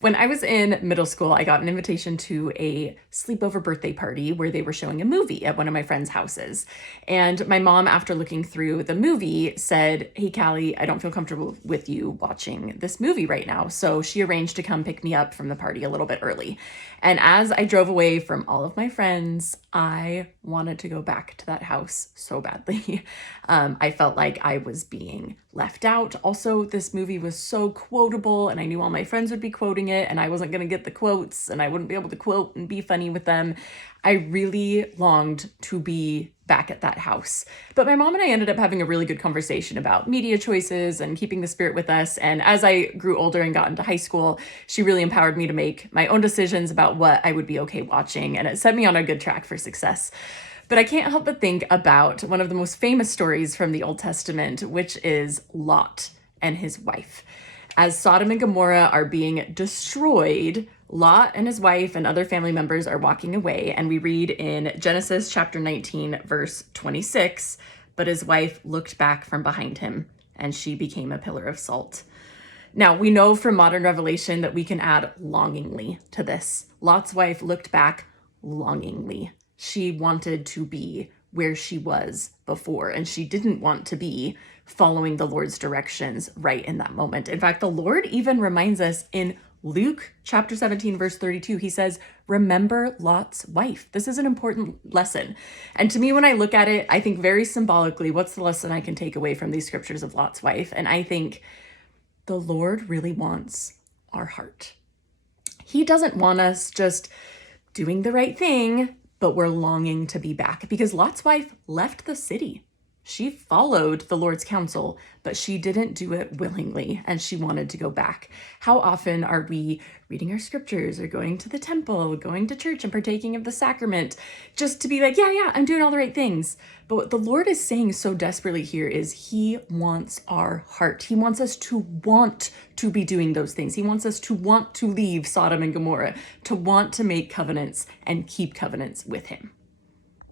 When I was in middle school, I got an invitation to a sleepover birthday party where they were showing a movie at one of my friends' houses. And my mom, after looking through the movie, said, "Hey, Callie, I don't feel comfortable with you watching this movie right now." So she arranged to come pick me up from the party a little bit early. And as I drove away from all of my friends, I wanted to go back to that house so badly. I felt like I was being left out. Also, this movie was so quotable, and I knew all my friends would be quoting it, and I wasn't going to get the quotes, and I wouldn't be able to quote and be funny with them. I really longed to be back at that house. But my mom and I ended up having a really good conversation about media choices and keeping the spirit with us. And as I grew older and got into high school, she really empowered me to make my own decisions about what I would be okay watching, and it set me on a good track for success. But I can't help but think about one of the most famous stories from the Old Testament, which is Lot and his wife. As Sodom and Gomorrah are being destroyed, Lot and his wife and other family members are walking away, and we read in Genesis chapter 19, verse 26, "But his wife looked back from behind him, and she became a pillar of salt." Now, we know from modern revelation that we can add longingly to this. Lot's wife looked back longingly. She wanted to be where she was before, and she didn't want to be following the Lord's directions right in that moment. In fact, the Lord even reminds us in Luke chapter 17, verse 32, he says, "Remember Lot's wife." This is an important lesson. And to me, when I look at it, I think very symbolically, what's the lesson I can take away from these scriptures of Lot's wife? And I think the Lord really wants our heart. He doesn't want us just doing the right thing, but we're longing to be back, because Lot's wife left the city. She followed the Lord's counsel, but she didn't do it willingly, and she wanted to go back. How often are we reading our scriptures or going to the temple, going to church and partaking of the sacrament just to be like, yeah, I'm doing all the right things. But what the Lord is saying so desperately here is he wants our heart. He wants us to want to be doing those things. He wants us to want to leave Sodom and Gomorrah, to want to make covenants and keep covenants with him.